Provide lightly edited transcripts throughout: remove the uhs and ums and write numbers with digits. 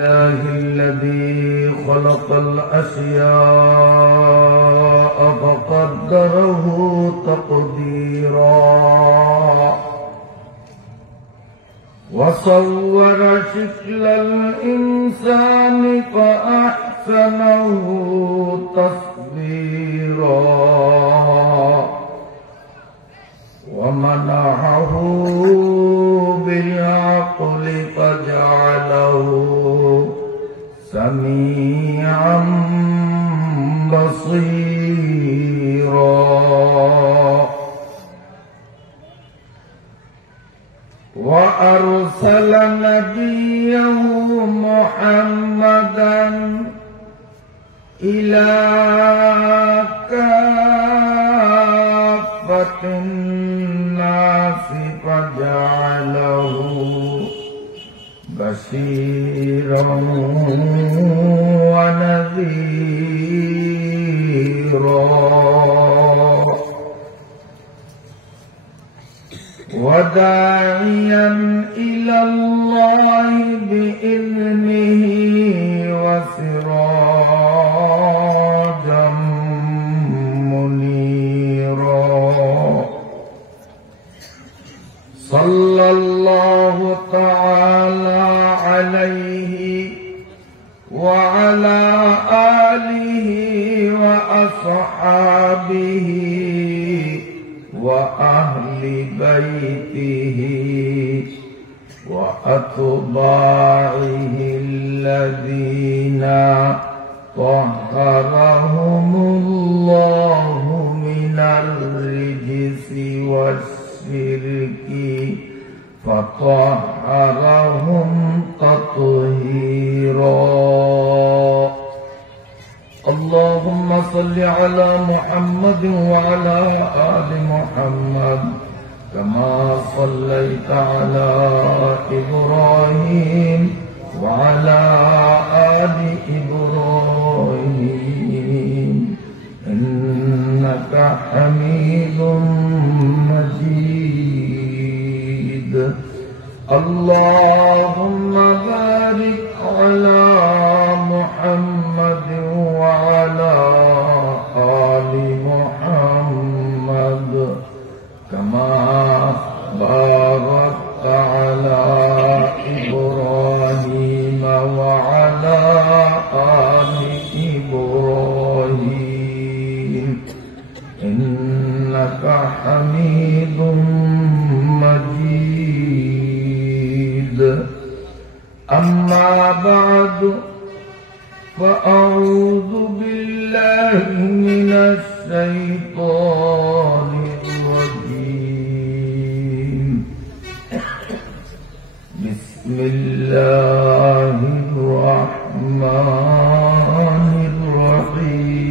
الله الذي خلق الأشياء فقدره تقديرا وصور شكل الإنسان فأحسنه تصويرا ومنعه بالعقل فجعله سميعا بصيرا وأرسل نبيه محمدا إلى كافة الناس فجعله بشيرا ونذيرا وداعيا إلى الله بإذنه وسراجا منيرا صلى الله تعالى عليه وعلى آله وأصحابه وأهل بيته وأتباعه الذين طهرهم الله من الرجس والشرك فطهرهم تطهيرا. اللهم صل على محمد وعلى آل محمد كما صليت على إبراهيم وعلى آل إبراهيم إنك حميد مجيد. اللهم بارك على محمد وعلى آل محمد كما باركت على إبراهيم وعلى آل إبراهيم إنك حميد مجيد. أما بعد فأعوذ بالله من الشيطان الرجيم. بسم الله الرحمن الرحيم.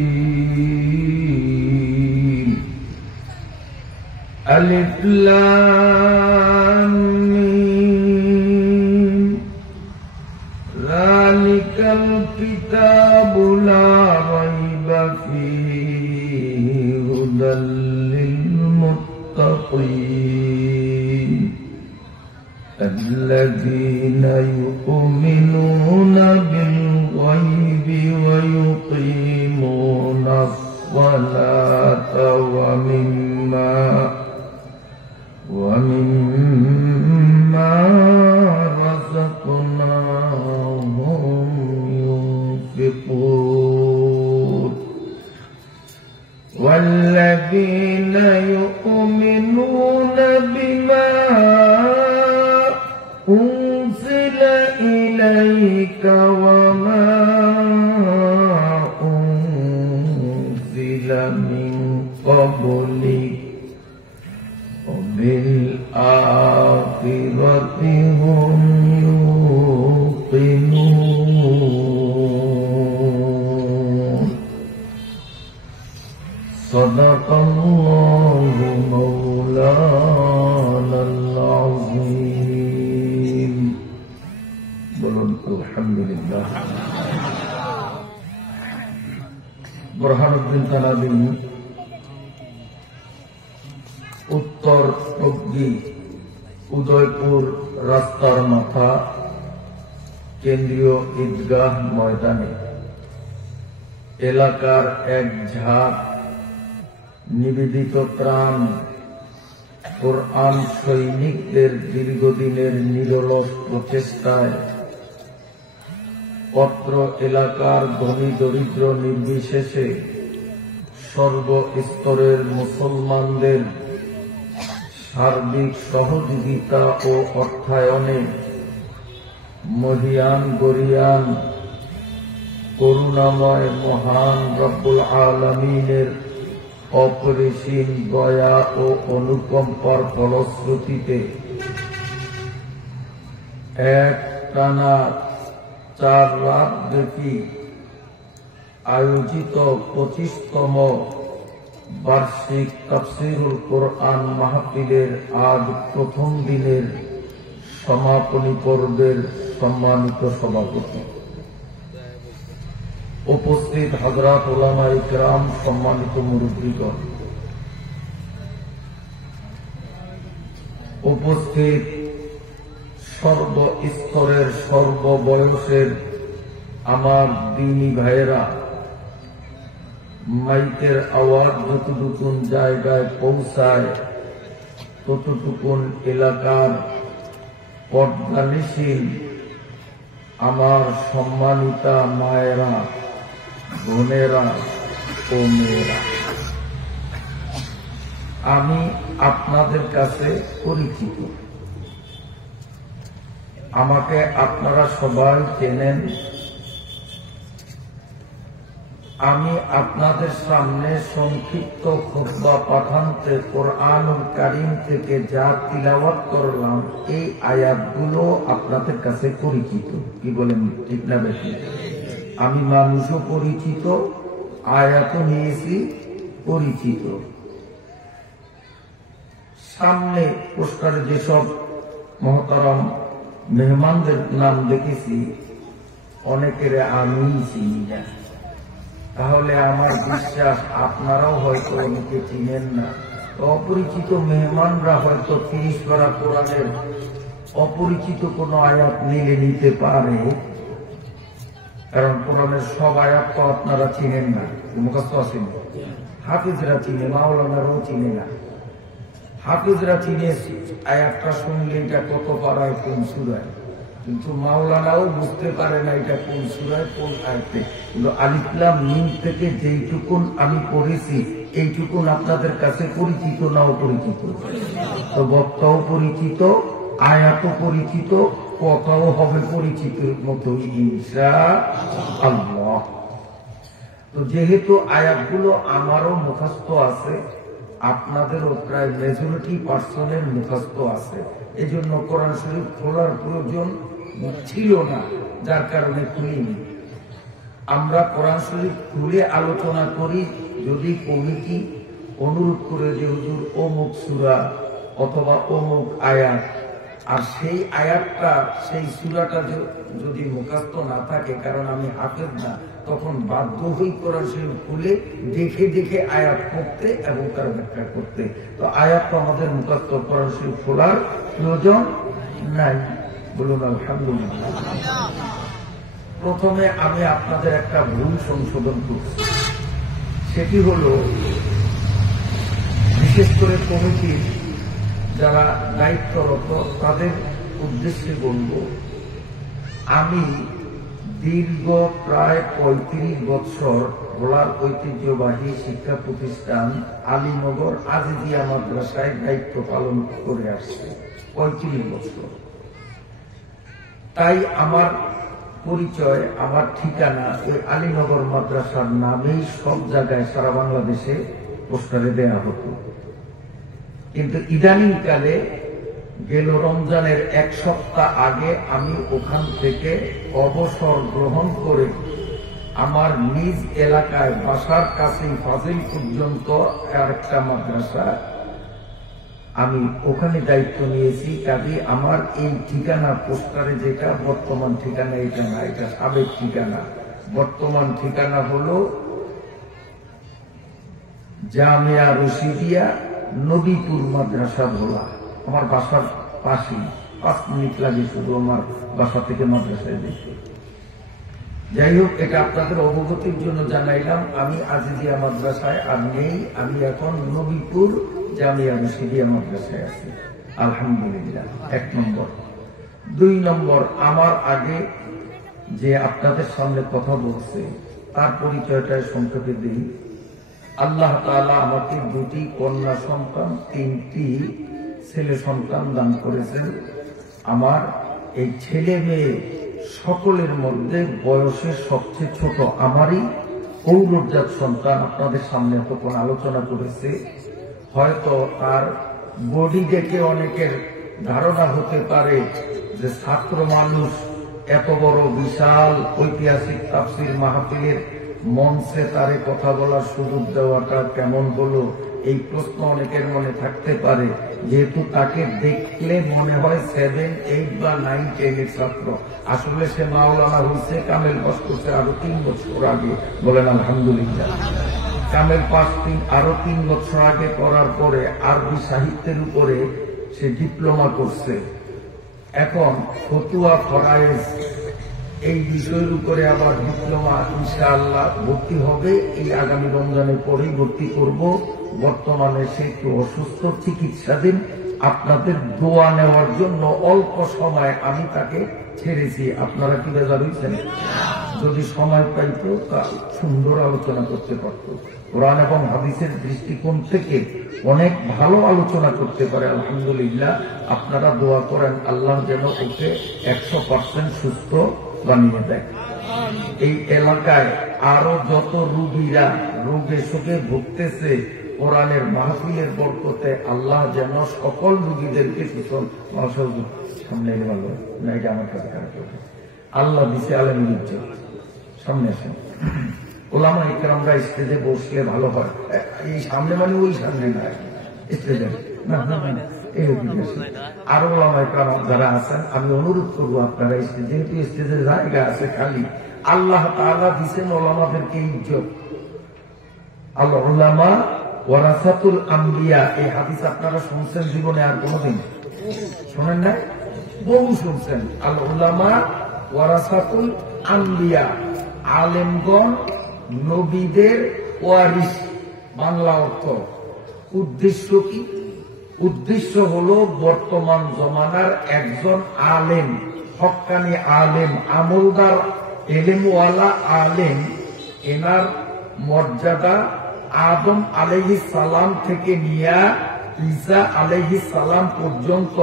ألف لام ميم ذلك الكتاب لا ريب فيه هدى للمتقين الذين يؤمنون بالغيب ويقيمون الصلاة ومما رزقناهم ينفقون والذين يؤمنون بما أنزل إليك وما أنزل من قبلك وبالآخرة هم يوقنون. صدق الله مولانا العظيم. আলহামদুলিল্লাহ। বুরহানুদ্দিন তানাবী উত্তর অগ্নি উদয়পুর রাস্তার মাথা কেন্দ্রীয় ঈদগাহ ময়দানে এলাকার এক ঝাঁক নিবেদিত ত্রাণ কোরআন সৈনিকদের দীর্ঘদিনের নিরলস প্রচেষ্টায় অত্র এলাকার ধনী দরিদ্র নির্বিশেষে সর্বস্তরের মুসলমানদের সার্বিক সহযোগিতা ও অর্থায়নে মহিয়ান গরিয়ান করুণাময় মহান রব্বুল আলামিনের অপরিসীম দয়া ও অনুকম্পার ফলশ্রুতিতে একটানা 4 রাত ব্যাপী আয়োজিত 25তম বার্ষিক তাফসীরুল কোরআন মাহফিলের আজ প্রথম দিনের সমাপনী পর্বের সম্মানিত সভাপতি, উপস্থিত হযরত উলামায়ে কেরাম, সম্মানিত মুরব্বীগণ, উপস্থিত সর্বস্তরের সর্ববয়সের আমার দ্বীনী ভাইয়েরা, মাইকের আওয়াজ যতটুকুন জায়গায় পৌঁছায় ততটুকুন এলাকার পর্দানিশীল আমার সম্মানিতা মায়েরা, বোনেরা ও মেয়েরা, আমি আপনাদের কাছে পরিচিত। আমাকে আপনারা সবাই চেনেন। আমি আপনাদের সামনে সংক্ষিপ্ত খুতবা পাঠান্তে কোরআনুল কারীম থেকে যা তিলাওয়াত করলাম, এই আয়াতগুলো আপনাদের কাছে পরিচিত। কি বলেন, ঠিক না বেশি? আমি মানুষও পরিচিত, আয়াতও নিয়েছি পরিচিত। সামনে পোস্টারে যেসব মহতারাম মেহমানদের নাম দেখেছি, অনেকের আমি চিনি না। তাহলে আমার বিশ্বাস আপনারাও হয়তো অনেকে চিনেন না। অপরিচিত মেহমানরা হয়তো 30 পারা কোরআনের অপরিচিত কোন আয়াত নিলে নিতে পারে, কারণ কোরআনের সব আয়াত তো আপনারা চিনেন না, মুখস্থ আছেন। হাফিজরা চিনে, মাওলানারাও চিনে না। হাফিজরা চিনে আয়াতটা শুনলে এটা কত পারায় কোন সূরায়, কিন্তু মাওলানাও বুঝতে পারে না এটা কোন সূরায় কোন আয়াতে। কিন্তু আলিফ লাম মিম থেকে যেইটুকুন আমি পড়েছি এইটুকুন আপনাদের কাছে পরিচিত না অপরিচিত? তো বক্তাও পরিচিত, আয়াতও পরিচিত, কথাও হবে পরিচিত মতো ইনশাআল্লাহ। তো যেহেতু আয়াতগুলো আমারও মুখস্থ আছে, আপনাদেরও প্রায় মেজরিটি পার্সনের মুখস্থ আছে, এই জন্য কোরআন শরীফ খোলার প্রয়োজন ছিল না, যার কারণে খুলিনি। আমরা কোরআন শরীফ খুলে আলোচনা করি যদি কমিটি অনুরোধ করে যে হুজুর অমুক সূরা অথবা অমুক আয়াত, আর সেই আয়াতটা সেই সূরাটা যদি মুখস্থ না থাকে, কারণ আমি হাফেজ না, তখন বাধ্য হই কোরআন শরীফ খুলে দেখে দেখে আয়াত পড়তে এবং তার ব্যাখ্যা করতে। তো আয়াত তো আমাদের মুখস্থ, কোরআন শরীফ খোলার প্রয়োজন নাই। বলুন আলহামদুলিল্লাহ। প্রথমে আমি আপনাদের একটা ভুল সংশোধন করছি। সেটি হল, বিশেষ করে কমিটির যারা দায়িত্বরত তাদের উদ্দেশ্যে বলব, আমি দীর্ঘ প্রায় 35 বছর ভোলার ঐতিহ্যবাহী শিক্ষা প্রতিষ্ঠান আলীনগর আজিজিয়া মাদ্রাসায় দায়িত্ব পালন করে আসছি 35 বছর। তাই আমার পরিচয়, আমার ঠিকানা ওই আলীনগর মাদ্রাসার নামেই সব জায়গায় সারা বাংলাদেশে পোস্টারে দেয়া হতো। কিন্তু ইদানিং কালে গেল রমজানের 1 সপ্তাহ আগে আমি ওখান থেকে অবসর গ্রহণ করে আমার নিজ এলাকায় বাসার কাছেই ফাজিল পর্যন্ত আরেকটা মাদ্রাসা, আমি ওখানে দায়িত্ব নিয়েছি। কাজে আমার এই ঠিকানা পোস্টারে যেটা বর্তমান ঠিকানা এটা না, এটা সাবেক ঠিকানা। বর্তমান ঠিকানা হলো জামিয়া রশিদিয়া নবীপুর মাদ্রাসা ভোলা, আমার বাসার পাশেই। 5 মিনিট লাগে শুধু আমার বাসা থেকে মাদ্রাসায় যেতে। যাই হোক, এটা আপনাদের অবগতির জন্য জানাইলাম। আমি আজিজিয়া মাদ্রাসায় আর নেই, আমি এখন নবীপুর জামিয়া মুসলিয়া মাদ্রাসায় আছি, আলহামদুলিল্লাহ। 1 নম্বর। 2 নম্বর, আমার আগে যে আপনাদের সামনে কথা বলছে তার পরিচয়টা সংক্ষেপে দিই। আল্লাহ তাআলা আমাকে 2টি কন্যা সন্তান, 3টি ছেলে সন্তান দান করেছেন। আমার এই ছেলে মেয়ে সকলের মধ্যে বয়সে সবচেয়ে ছোট আমারই পৌরজাত সন্তান। আপনাদের সামনে তখন আলোচনা করেছে, হয়তো তার বডি দেখে অনেকের ধারণা হতে পারে যে ছাত্র মানুষ এত বড় বিশাল ঐতিহাসিক তাফসীর মাহফিলের মঞ্চে তারে কথা বলার সুযোগ দেওয়াটা কেমন হলো, এই প্রশ্ন অনেকের মনে থাকতে পারে। যেহেতু তাকে দেখলে মনে হয় 7, 8 বা 9, 10 এর ছাত্র, আসলে সে মাওলানা হয়েছে, কামেল পাস করছে আরো 3 বছর আগে। বলেন আলহামদুলিল্লাহ। কামেল পাস আরো 3 বছর আগে করার পরে আরবি সাহিত্যের উপরে সে ডিপ্লোমা করছে। এখন ফতুয়া ফরায়েজ এই বিষয়ের উপরে আবার ডিপ্লোমা ইনশাআল্লাহ ভর্তি হবে। এই আগামী রমজানের পরেই ভর্তি করব। বর্তমানে সে একটু অসুস্থ, চিকিৎসাধীন। আপনাদের দোয়া নেওয়ার জন্য অল্প সময় আমি তাকে ছেড়েছি। আপনারা কি বেজার হয়েছেন? যদি সময় পাইতো তা সুন্দর আলোচনা করতে পারত। কোরআন এবং হাদিসের দৃষ্টিকোণ থেকে অনেক ভালো আলোচনা করতে পারে। আলহামদুলিল্লাহ, আপনারা দোয়া করেন আল্লাহ যেন ওকে 100% সুস্থ বানিয়ে দেয়। এই এলাকায় আরো যত রোগীরা রোগে শোকে ভুগতেছে, কোরআনের মাহফিলের বরকতে আল্লাহ যেন সকল রোগীদেরকে সামনে ভালো না, এটা আমার কাছে আল্লাহ দিছে আলেমের ইজ্জত। সামনে আসেন, ওলামা ইকরামরা স্টেজে বসলে ভালো হয়। এই সামনে মানে ওই সামনে না, স্টেজে না, আরো ওলামা ইকরাম যারা আছেন আমি অনুরোধ করবো আপনারা যেহেতু স্টেজের জায়গা আছে খালি, আল্লাহ তাআলা দিছেন ওলামাদেরকে ইজ্জত। আল উলামা ওয়ারাসাতুল আম্বিয়া, এই হাদিস আপনারা শুনছেন জীবনে, আর কোনদিন শোনেন না? বহু শুনছেন। আল উলামা ওয়ারাসাতুল আম্বিয়া, আলেমগণ নবীদের ওয়ারিস। বাংলা অর্থ। উদ্দেশ্য কি? উদ্দেশ্য হলো বর্তমান জমানার একজন আলেম, হক্কানি আলেম, আমলদার এলেমওয়ালা আলেম, এনার মর্যাদা আদম আলাইহিস সালাম থেকে নিয়ে ঈসা আলাইহিস সালাম পর্যন্ত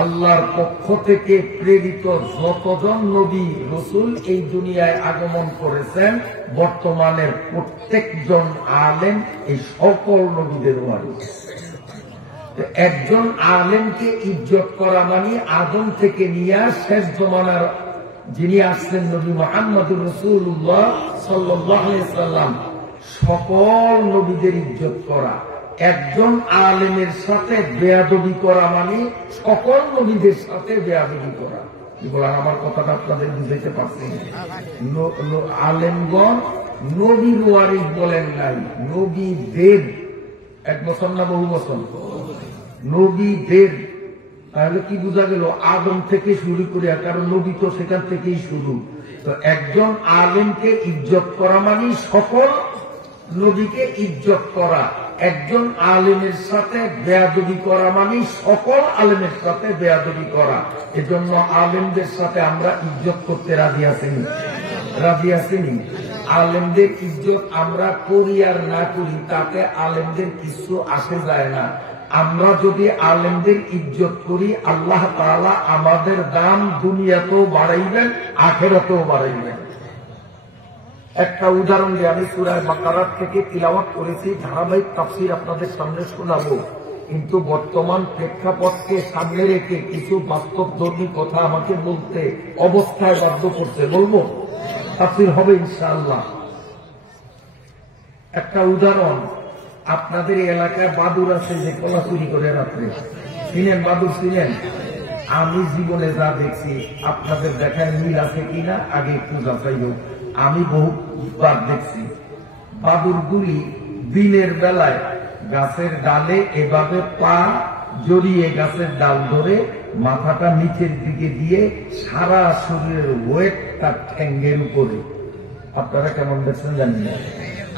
আল্লাহর পক্ষ থেকে প্রেরিত যতজন নবী রাসূল এই দুনিয়ায় আগমন করেছেন, বর্তমানের প্রত্যেকজন আলেম এই সকল নবীদের ওয়ারিস। একজন আলেমকে ইজ্জত করা মানে আদম থেকে নিয়ে শেষ জমানার যিনি আসছেন নবী মুহাম্মদুর রাসূলুল্লাহ সাল্লাল্লাহু আলাইহি সাল্লাম, সকল নবীদের ইজ্জত করা। একজন আলেমের সাথে বেয়াদবি করা মানে সকল নবীদের সাথে বেয়াদবি করা। কি বলেন? আমার কথাটা আপনাদের বুঝাইতে পারছেন? আলেমগণ নবীর ওয়ারিস বলেন নাই, নবীদের। 1 বছর না বহু বছর? নবীদের। তাহলে কি বোঝা গেল? আদম থেকে শুরু করে, কারণ নবী তো সেখান থেকেই শুরু। তো একজন আলেমকে ইজ্জত করা মানে সকল নবীকে ইজ্জত করা। একজন আলেমের সাথে বেয়াদবি করা মানে সকল আলেমের সাথে বেয়াদবি করা। এজন্য আলেমদের সাথে আমরা ইজ্জত করতে রাজি আছিনি? রাজি আছিনি? আলেমদের ইজ্জত আমরা করি আর না করি তাতে আলেমদের কিছু আসে যায় না। আমরা যদি আলেমদের ইজ্জত করি, আল্লাহ তাআলা আমাদের দাম দুনিয়াতেও বাড়াইবেন, আখিরাতেও বাড়াইবেন। একটা উদাহরণ দিয়ে আমি সূরা বাকারা থেকে তিলাওয়াত করেছি, ধারাবাহিক তাফসীর আপনাদের সামনে শোনাবো। কিন্তু বর্তমান প্রেক্ষাপটকে সামনে রেখে কিছু বাস্তবধর্মী কথা আমাকে বলতে অবস্থায় বাধ্য করছে। বলবো? তাফসীর হবে ইনশাআল্লাহ। একটা উদাহরণ, আপনাদের এলাকায় বাদুর আছে যে কলা চুরি করে রাত্রে, চিনেন? বাদুর চিনেন? আমি জীবনে যা দেখছি আপনাদের দেখায় মিল আছে কিনা আগে একটু যাচাই হোক। আমি বহুবার দেখছি বাদুরগুলি দিনের বেলায় গাছের ডালে এভাবে পা জড়িয়ে গাছের ডাল ধরে মাথাটা নিচের দিকে দিয়ে সারা শরীরের ওয়েট তার ঠ্যাঙ্গের উপরে। আপনারা কেমন দেখছেন জানি না।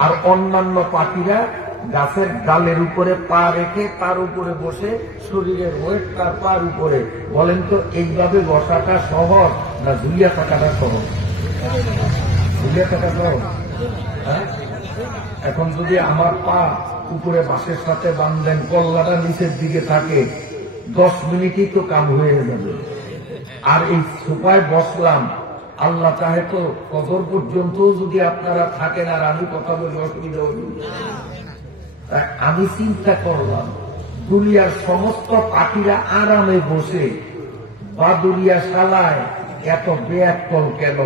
আর অন্যান্য পাখিরা গাছের ডালের উপরে পা রেখে তার উপরে বসে শরীরের ওয়েট তার পার উপরে। বলেন তো এইভাবে বসাটা সহজ না ঝুলিয়া থাকাটা সহজ? ঝুলিয়া থাকা সহজ। হ্যাঁ, এখন যদি আমার পা উপরে বাঁশের সাথে বাঁধলেন, কল্লাটা নিচের দিকে থাকে, 10 মিনিটই তো কাম হয়ে যাবে। আর এই সোফায় বসলাম, আল্লাহ চাহে তো কদর পর্যন্ত যদি আপনারা থাকেন আর আমি কথা বলি, অসুবিধা হল। আমি চিন্তা করলাম, দুনিয়ার সমস্ত পাখিরা আরামে বসে বাদুরিয়া শালায় এত বেয়াক্কল কেন?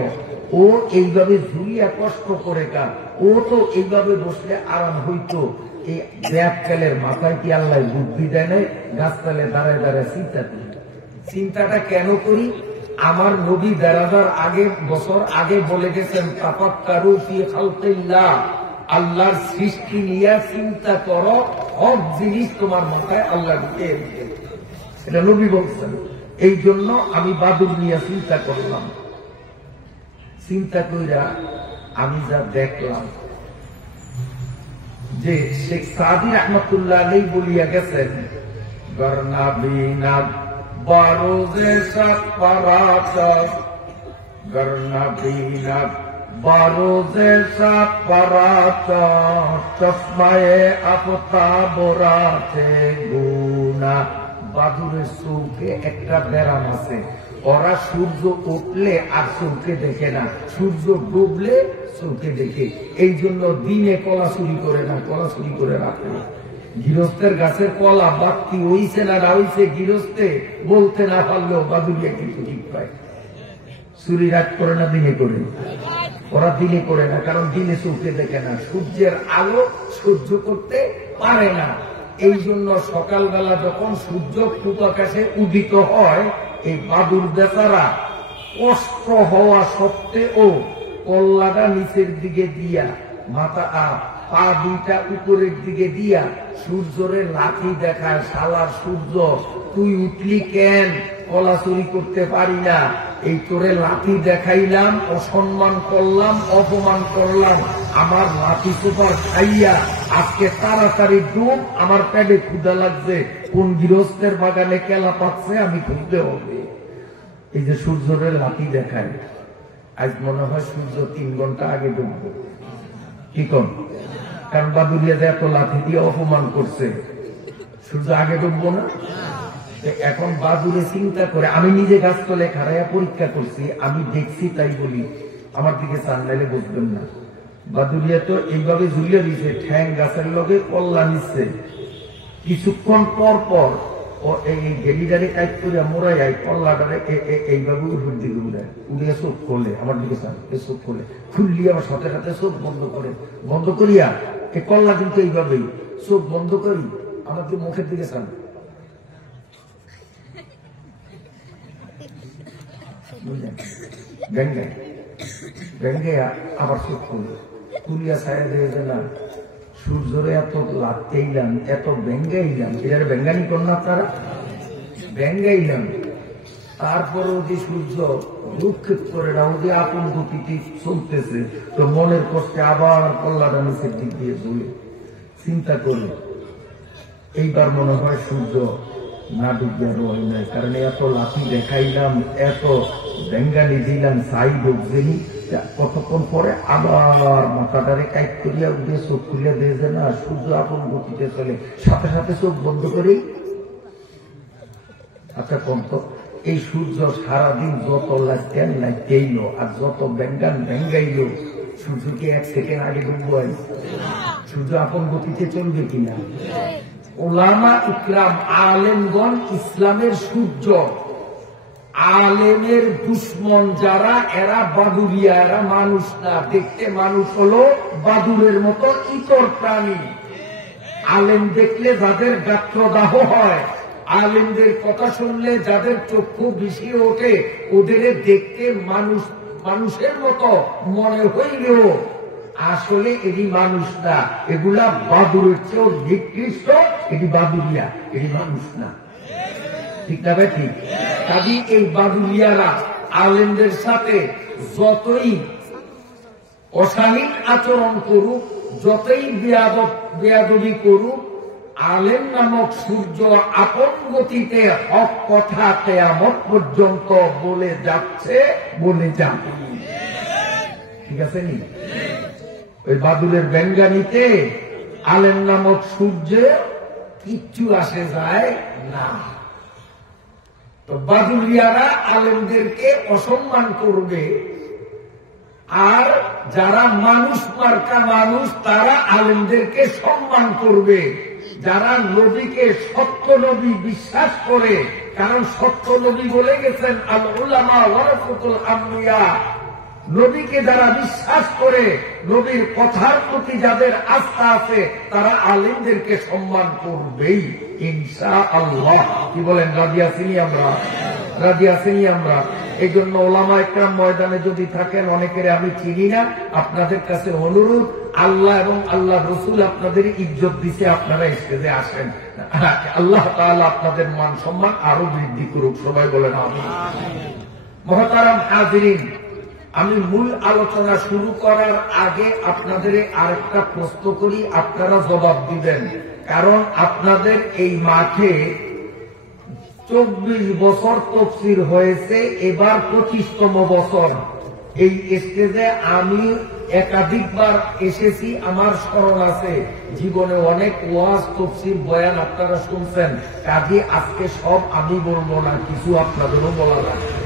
ও এইভাবে ঝুলিয়া কষ্ট করে কার? ও তো এইভাবে বসলে আরাম হইতো। এই বেয়াক্কেলের মাথায় কি আল্লাহ বুদ্ধি দেয় নাই? গাছতলে দাঁড়ায় দাঁড়ায় চিন্তা করি। চিন্তাটা কেন করি? আমার নবী ১,৫০০ বছর আগে বলে গেছেন, তাফাক্কারু ফি খালকিল্লাহ, আল্লাহর সৃষ্টি নিয়ে চিন্তা করো, সব জিনিস তোমার মাথায় আল্লাহ দিতে। এটা নবী বলছেন। এই জন্য আমি বাদুর নিয়ে চিন্তা করলাম। চিন্তা কইরা আমি যা দেখলাম যে শেখ সাদি রহমতুল্লাহ আলাইহি বলিয়া গেছেন, গরনা বিনা বারোজে সাপারাত, গরনা বিনা বারোজে সাপারাত, চশমায়ে আফতাবরাতে গুনা। বাদুরের চৌকে একটা ব্যারাম আছে, ওরা সূর্য উঠলে আর চৌকে দেখে না, সূর্য ডুবলে চৌকে দেখে। এই জন্য দিনে কলা চুরি করে না, কলা চুরি করে রাখে। গৃহস্থের গাছের কলা বাক্তি হইছে না হইছে, গৃহস্থে বলতে না পারলেও বাদুরিয়া কিন্তু ঠিক পায়। চুরি রাত করে না, দিনে করে। ওরা দিনে করে না, কারণ দিনে চৌকে দেখে না, সূর্যের আলো সহ্য করতে পারে না। এই জন্য সকালবেলা যখন সূর্য পূব আকাশে উদিত হয়, এই বাদুর বেচারা কষ্ট হওয়া সত্ত্বেও কল্লাটা নিচের দিকে দিয়া, মাথা পা দুইটা উপরের দিকে দিয়া সূর্যরে লাঠি দেখায়, শালার সূর্য তুই উঠলি কেন? কলা চুরি করতে পারি না, এই তোরে লাঠি দেখাইলাম, অসম্মান করলাম, অপমান করলাম, আমার লাঠি সুপার খাইয়া আজকে তাড়াতাড়ি ডুব, আমার পেটে ক্ষুধা লাগছে, কোন গৃহস্থের বাগানে কেলা পাচ্ছে আমি খুঁজতে হবে। এই যে সূর্যরে লাঠি দেখায়, আজ মনে হয় সূর্য 3 ঘন্টা আগে ডুববে। কি কর? কারণ বাদুরিয়া যে এত লাঠি দিয়ে অপমান করছে, সূর্য আগে ডুববো না? এখন বাদুরে চিন্তা করে, আমি নিজে গাছতলে খাড়াইয়া পরীক্ষা করছি, আমি দেখছি তাই বলি, আমার দিকে চান নাইলে বুঝবেন না। বাদুরিয়া তো এইভাবে ঝুলিয়ে দিছে, ঠ্যাং গাছের লগে কল্লা নিচ্ছে। কিছুক্ষণ পর পর ও এই গেলিডারে কাজ করিয়া মোড়াই কল্লাটারে এইভাবে উপর দিকে উড়ায়, উড়িয়া চোখ খোলে, আমার দিকে চান, চোখ খোলে, খুললি আবার সাথে সাথে চোখ বন্ধ করে, বন্ধ করিয়া এই কল্লা কিন্তু এইভাবেই চোখ বন্ধ করি আমার দিকে মুখের দিকে চান, আবার চোখ খুলে তুলিয়া ছায়া দিয়েছে না। সূর্যরে এত লাগতেইলাম, এত ব্যঙ্গাইলাম, এটার ব্যঙ্গানি কর না আপনারা, ব্যঙ্গাইলাম। তারপরেও যে সূর্য দুঃখিত করে না, ওদের আপন গতিতে চলতেছে, তো মনের কষ্টে আবার কল্লাটা নিচের দিক দিয়ে ঝুলে চিন্তা করে এইবার মনে হয় সূর্য না ডুববে আরো হয় নাই, কারণ এত লাঠি দেখাইলাম, এত ব্যঙ্গানি দিলাম, সাই ঢুকছেনি। কতক্ষণ পরে আবার মাথাটারে কাইট করিয়া উঠে চোখ খুলিয়া দিয়েছে না, সূর্য আপন গতিতে চলে, সাথে সাথে চোখ বন্ধ করেই। আচ্ছা কোন তো এই সূর্য সারাদিন যত লাগতেন লাগতেইল আর যত ব্যঙ্গান ব্যঙ্গাইল, সূর্যকে 1 সেকেন্ড আগে ডুববো? সূর্য আপন গতিতে চলবে কিনা? ওলামা ইকরাম আলেমগণ ইসলামের সূর্য, আলেমের দুশ্মন যারা, এরা বাদুরিয়া, এরা মানুষ না, দেখতে মানুষ হলো বাদুরের মতো ইতর প্রাণী। আলেম দেখলে যাদের গাত্রদাহ হয়, আলেমদের কথা শুনলে যাদের চক্ষু ভিসিয়ে ওঠে, ওদের দেখতে মানুষের মতো মনে হইলেও আসলে এটি মানুষ না, এগুলা বাদুরের চেয়েও নিকৃষ্ট, এটি বাদুরিয়া, এটি মানুষ না। ঠিক না ভাই? ঠিক। কাজী এই বাদুলিয়ারা আলেমদের সাথে যতই অশালীন আচরণ করুক, যতই বেয়াদবি করুক, আলেম নামক সূর্য আপন গতিতে হক কথা কিয়ামত পর্যন্ত বলে যাচ্ছে, বলে যাবে। ঠিক আছে নি? ওই বাদুলের বেঙ্গানিতে আলেম নামক সূর্যে কিচ্ছু আসে যায় না। তো বাদুলিয়ারা আলেমদেরকে অসম্মান করবে, আর যারা মানুষ মার্কা মানুষ তারা আলেমদেরকে সম্মান করবে। যারা নবীকে সত্য নবী বিশ্বাস করে, কারণ সত্য নবী বলে গেছেন আল উলামা ওয়ারাসাতুল আমবিয়া, নবীকে যারা বিশ্বাস করে, নবীর কথার প্রতি যাদের আস্থা আছে, তারা আলেমদেরকে সম্মান করবেই ইনশাআল্লাহ। কি বলেন? রাজি আছিনি আমরা? রাজি আছিনি আমরা? এই জন্য ওলামা একরাম ময়দানে যদি থাকেন, অনেকের আমি চিনি না, আপনাদের কাছে অনুরোধ, আল্লাহ এবং আল্লাহ রসুল আপনাদের ইজ্জত দিতে, আপনারা স্টেজে আসেন। আল্লাহ তাআলা আপনাদের মান সম্মান আরো বৃদ্ধি করুক। সবাই বলেন আমিন। মুহতারাম হাজিরিন, আমি মূল আলোচনা শুরু করার আগে আপনাদের আরেকটা প্রশ্ন করি, আপনারা জবাব দিবেন। কারণ আপনাদের এই মাঠে 24 বছর তাফসীর হয়েছে, এবার 25তম বছর। এই স্টেজে আমি একাধিকবার এসেছি, আমার স্মরণ আছে। জীবনে অনেক ওয়াজ, তাফসীর, বয়ান আপনারা শুনছেন। কাজে আজকে সব আমি বলবো না, কিছু আপনাদেরও বলা লাগবে।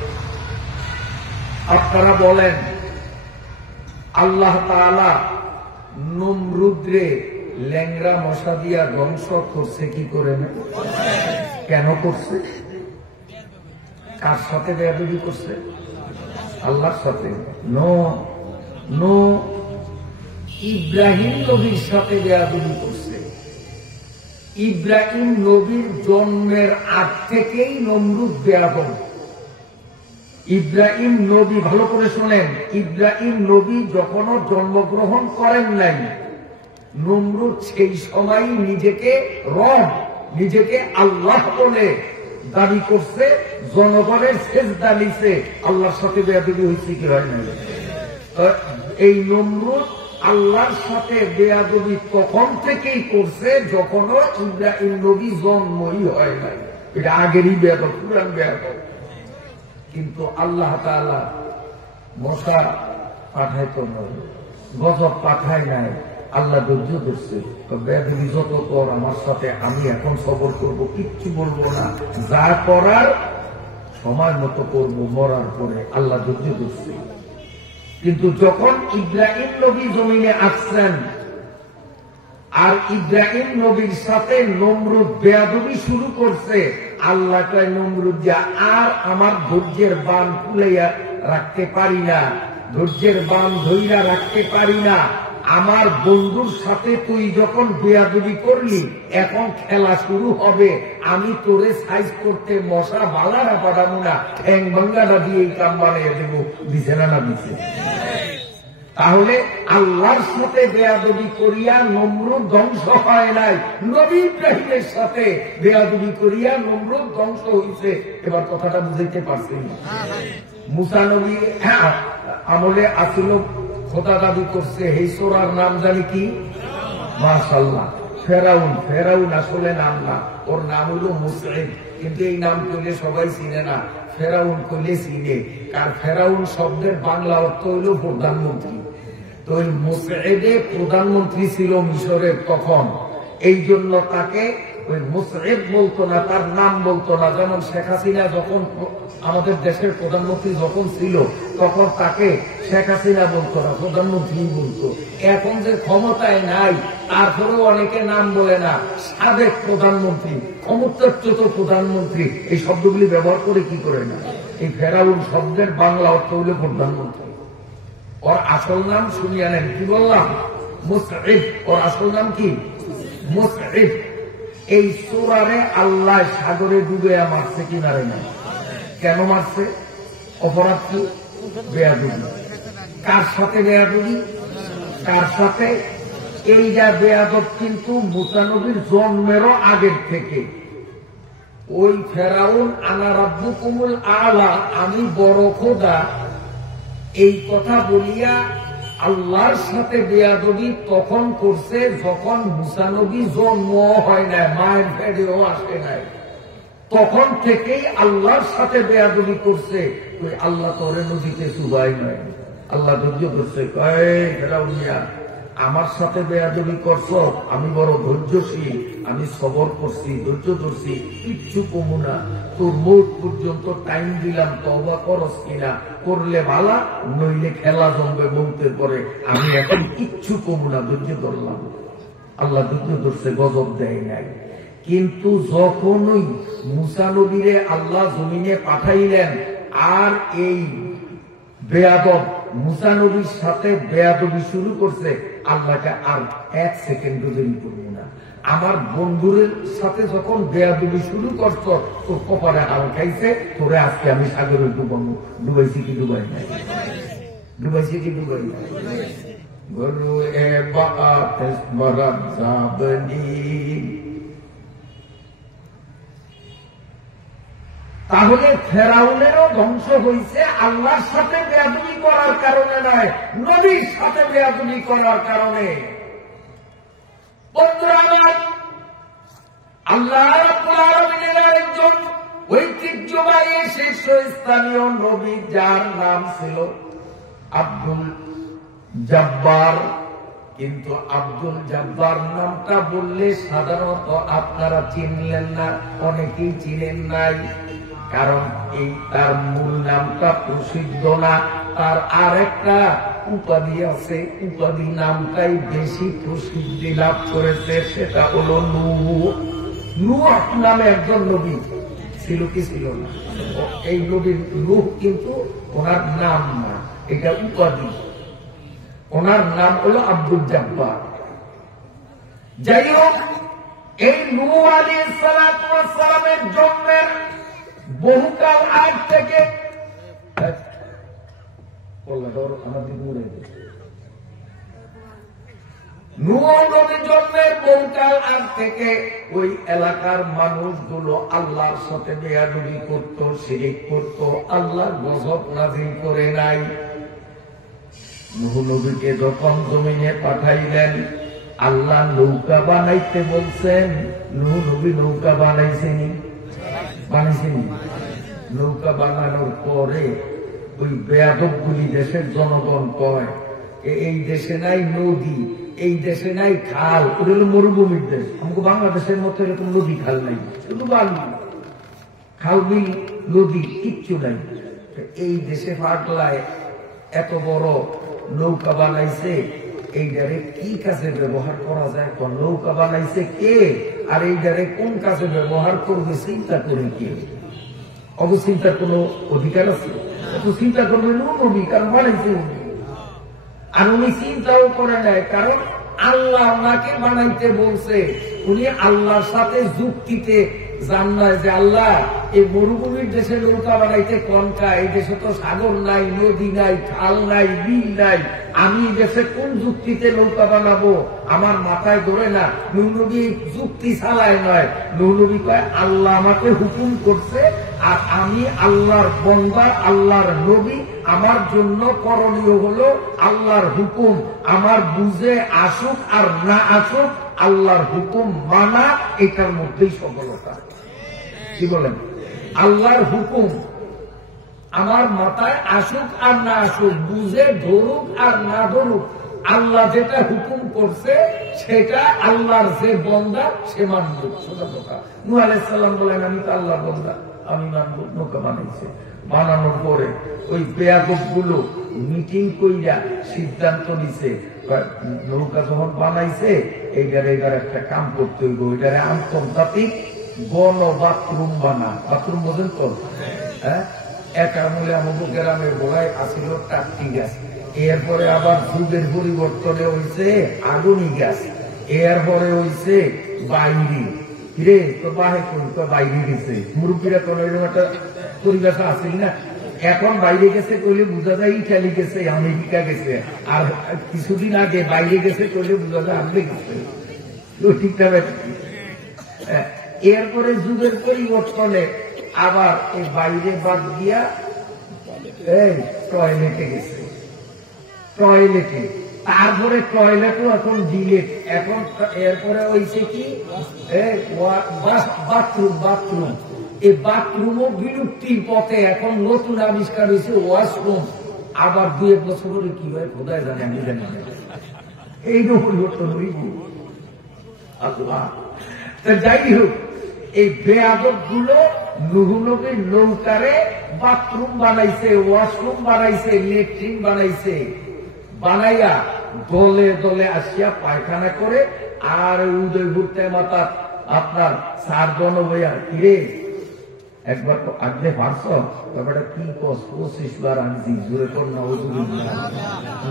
আপনারা বলেন, আল্লাহ তাআলা নমরুদরে ল্যাংড়া মশা দিয়া ধ্বংস করছে কি করে না? কেন করছে? কার সাথে বেয়াদবি করছে? আল্লাহর সাথে। নো, ইব্রাহিম নবীর সাথে বেয়াদবি করছে। ইব্রাহিম নবীর জন্মের আগ থেকেই নমরুদ বেয়াদব। ইব্রাহিম নবী, ভালো করে শোনেন, ইব্রাহিম নবী যখনও জন্মগ্রহণ করেন নাই, নমরুদ সেই সময় নিজেকে রব, নিজেকে আল্লাহ বলে দাবি করছে, জনগণের সেজদা নিছে। আল্লাহর সাথে বেয়াদবি হয়েছে কি হয় না? এই নমরুদ আল্লাহর সাথে বেয়াদবি তখন থেকেই করছে যখনও ইব্রাহিম নবী জন্মই হয় নাই। এটা আগেরই বেয়াদব, পুরান বেয়াদব। কিন্তু আল্লাহ তাআলা মশা পাঠাইতো নয়, গজব পাঠায় নাই, আল্লাহ ধৈর্য ধরছে। বেয়াদবি যত কর আমার সাথে, আমি এখন সবর করব, কিচ্ছু বলবো না, যা করার সময় মতো করবো, মরার পরে। আল্লাহ ধৈর্য ধরছে। কিন্তু যখন ইব্রাহিম নবী জমিনে আসছেন, আর ইব্রাহিম নবীর সাথে নমরুদ বেয়াদবি শুরু করছে, আল্লাহ কয় নমরুদ যা, আর আমার ধৈর্যের বান খুলাইয়া রাখতে পারি না, ধৈর্যের বান ধইরা রাখতে পারি না। আমার বন্ধুর সাথে তুই যখন বেয়াদবি করলি, এখন খেলা শুরু হবে। আমি তোরে সাইজ করতে মশা বালারা পাঠাবো না, ঠ্যাং ভাঙ্গাটা দিয়ে কাম বানিয়ে দেবো। দিছে না? না দিছে? তাহলে আল্লাহর সাথে বেয়াদবি করিয়া নমরুদ ধ্বংস হয় নাই, নবী ইব্রাহিমের সাথে বেয়াদবি করিয়া নমরুদ ধ্বংস হইছে। এবার কথাটা বুঝাইতে পারছেন? মুসা নবী আমলে আসিল, খোদা দাবি করছে, এই সূরার নাম জানি কি? মাশাআল্লাহ, ফেরাউন। ফেরাউন আসলে নাম না, ওর নাম হলো মুসঈদ, কিন্তু এই নাম করলে সবাই চিনে না। ফেরাউন করলে চিনে, কার ফেরাউন শব্দের বাংলা অর্থ হইল প্রধানমন্ত্রী। তো ওই মুসঈদে প্রধানমন্ত্রী ছিল মিশরের তখন, এই জন্য তাকে ওই মুসঈদ বলতো না, তার নাম বলতো না। যেমন শেখ হাসিনা যখন আমাদের দেশের প্রধানমন্ত্রী যখন ছিল, তখন তাকে শেখ হাসিনা বলতো না, প্রধানমন্ত্রী বলতো। এখন যে ক্ষমতায় নাই, তারপরেও অনেকে নাম বলে না, সাবেক প্রধানমন্ত্রী, ক্ষমতাচ্যুত প্রধানমন্ত্রী, এই শব্দগুলি ব্যবহার করে কি করে না? এই ফেরাউন শব্দের বাংলা অর্থ হইল প্রধানমন্ত্রী। ওর আসল নাম শুনিয়া নেন, কি বললাম? মুসঈদ। ওর আসল নাম কি? মুসঈদ। এই সূরারে আল্লাহ সাগরে ডুবে মারছে কি মারে না? কেন মারছে? অপরাধ কি? বেয়াদবি। কার সাথে বেয়াদবি? কার সাথে? এই যা বেয়াদব কিন্তু মুসা নবীর জন্মেরও আগের থেকে। ওই ফেরাউন আনা রাব্বুকুমুল আলা, আমি বড় খোদা, এই কথা বলিয়া আল্লাহর সাথে বেয়াদবি তখন করছে যখন মুসা নবী জন্ম হয় নাই, মায়ের পেটেও আসে নাই। তখন থেকেই আল্লাহর সাথে বেয়াদবি করছে। ওই আল্লাহ তোরে নদীতে চুবাই নয়, আল্লাহ ধৈর্য করছে, ফেরাউনিয়া আমার সাথে বেয়াদবি করছ, আমি বড় ধৈর্যশীল, আমি সবর করছি, ধৈর্য ধরছি, কিচ্ছু কমু না, তোর মোট পর্যন্ত টাইম দিলাম, তওবা করস কিনা, করলে ভালা, নইলে খেলা জমবে মৌতের পরে, আমি এখন কিচ্ছু কমু না, ধৈর্য ধরলাম। আল্লাহ ধৈর্য ধরছে, গজব দেয় নাই। কিন্তু যখনই মুসা নবীরে আল্লাহ জমিনে পাঠাইলেন, আর এই বেয়াদব মুসা নবীর সাথে বেয়াদবি শুরু করছে, আল্লাহকে আর এক সেকেন্ড দেরি করবো না। আমার বন্ধুরের সাথে যখন বেয়াদবি শুরু করছ, তোর কপালে হাল খাইছে, তোরে আজকে আমি সাগরে ডুবাবো। ডুবাইছি কি ডুবাই নাই? ডুবাইছি কি ডুবাই নাই? গরু এ বাবনি। তাহলে ফেরাউনেরও ধ্বংস হয়েছে আল্লাহর সাথে বেয়াদবি করার কারণে নয়, নবীর সাথে বেয়াদবি করার কারণে। আল্লাহ রাব্বুল আলামিনের একজন ঐতিহ্যবাহী শীর্ষস্থানীয় নবী, যার নাম ছিল আব্দুল জব্বার। কিন্তু আব্দুল জব্বার নামটা বললে সাধারণত আপনারা চিনলেন না, অনেকেই চিনেন নাই, কারণ এই তার মূল নামটা প্রসিদ্ধ না। তার আরেকটা উপাধি আছে, উপাধি নামটাই বেশি প্রসিদ্ধি লাভ করেছে, সেটা হলো নূহ। নূহ নামে একজন নবী ছিল কি ছিল না? এই নবীর নূহ কিন্তু ওনার নাম না, এটা উপাধি। ওনার নাম হলো আব্দুল জব্বার। যাই হোক, এই নূহ আলাইহিস সালাতু ওয়াস সালামের জন্মের বহুকাল আগ থেকে নূহ নবী জন্মের বহুকাল আগ থেকে ওই এলাকার মানুষগুলো আল্লাহর সাথে বেয়াদবি করত, শিরক করত, আল্লাহ গজব নাযিল করে নাই। নূহ নবীকে যখন জমিনে পাঠাইলেন, আল্লাহ নৌকা বানাইতে বলছেন। নূহ নবী নৌকা বানাইছেনি? বানাইছেনি? নৌকা বানানোর পরে ওই বেয়াদবগুলি দেশের জনগণ কয়, এই দেশে নাই নদী, এই দেশে নাই খাল, ওটা হলো মরুভূমির দেশ। আমাকে বাংলাদেশের মতো এরকম নদী খাল নাই, শুধু বালু, খাল বিল নদী কিচ্ছু নাই। এই দেশে পাগলায় এত বড় নৌকা বানাইছে, এইটারে কি কাজে ব্যবহার করা যায়? নৌকা বানাইছে কে, আর এইটারে কোন কাজে ব্যবহার করবে চিন্তা করে কে? অবচিন্তার কোন অধিকার আছে? চিন্তা করবে নবী, কারণ বানাইছে উনি। আর উনি চিন্তাও করে নেয়, কারণ আল্লাহ ওনাকে বানাইতে বলছে। উনি আল্লাহর সাথে যুক্তিতে জান না যে আল্লাহ এই মরুভূমির দেশে নৌকা বানাইতে কনকা, এই দেশে তো সাগর নাই, নদী নাই, খাল নাই, বিল নাই, আমি এই দেশে কোন যুক্তিতে নৌকা বানাবো? আমার মাথায় ধরে না। নূহ নবী যুক্তি চালায় নয়, নূহ নবী কয় আল্লাহ আমাকে হুকুম করছে, আর আমি আল্লাহর বান্দা, আল্লাহর নবী, আমার জন্য করণীয় হলো আল্লাহর হুকুম। আমার বুঝে আসুক আর না আসুক, আল্লাহর হুকুম মানা, এটার মধ্যেই সফলতা। কি বলেন? আল্লাহর হুকুম আমার মাথায় আসুক আর না আসুক, বুঝে ধরুক আর না ধরুক, আল্লাহ যেটা হুকুম করছে সেটা আল্লাহর যে বন্দা সে মানব। সোজা কথা। নূহ আলাইহিস সালাম বলেন, আমি তো আল্লাহর বন্দা, আমি মানব। নৌকা বানাইছে, বানানোর পরে ওই বেয়াদব গুলো মিটিং কইরা সিদ্ধান্ত নিছে, নৌকা যখন বানাইছে এইটার একটা কাম করতে হইব, এটারে আন্তর্জাতিক গণ বাথরুম বানা। বাথরুম বোঝেন তো? হ্যাঁ, এক আমলে আমাদের গ্রামের গোড়ায় আসিল টাটকি গ্যাস, এরপরে আবার যুগের পরিবর্তনে হয়েছে আগুনি গ্যাস, এরপরে হয়েছে বাইরে। রে তো বাহে বাইরে গেছে, মুরব্বীরা কোন একটা পরিবেশ আছে না, এখন বাইরে গেছে কইলে বোঝা যায় ইটালি গেছে, আমেরিকা গেছে, আর কিছুদিন আগে বাইরে গেছে কইলে বোঝা যায় আমলে গেছে। ঠিকঠাক এরপরে যুগের পরিবর্তনে আবার এই বাইরে বাদ দিয়া এই টয়লেটে গেছে, টয়লেটে, তারপরে টয়লেটও এখন ডিলেট, এখন এরপরে হয়েছে কি বাথরুম, বাথরুম, এই বাথরুমও বিলুপ্তির পথে, এখন নতুন আবিষ্কার হয়েছে ওয়াশরুম। আবার 2-1 বছর ধরে কি হয় খোদায় জানে, আমি জানি না, এইরকম পরিবর্তন হইব আল্লাহ। যাই হোক, এই বেয়াদব গুলো নূহ নবীর নৌকারে বাথরুম বানাইছে, ওয়াশরুম বানাইছে, লেট্রিন বানাইছে, বানাইয়া দলে দলে আসিয়া পায়খানা করে। আর উদয়পুর মাতা আপনার 4 জন হইয়া কিরে একবার তো আগলে পারছ, ব্যাপারটা কি কস 25 বার আনছি, জোরে কর না।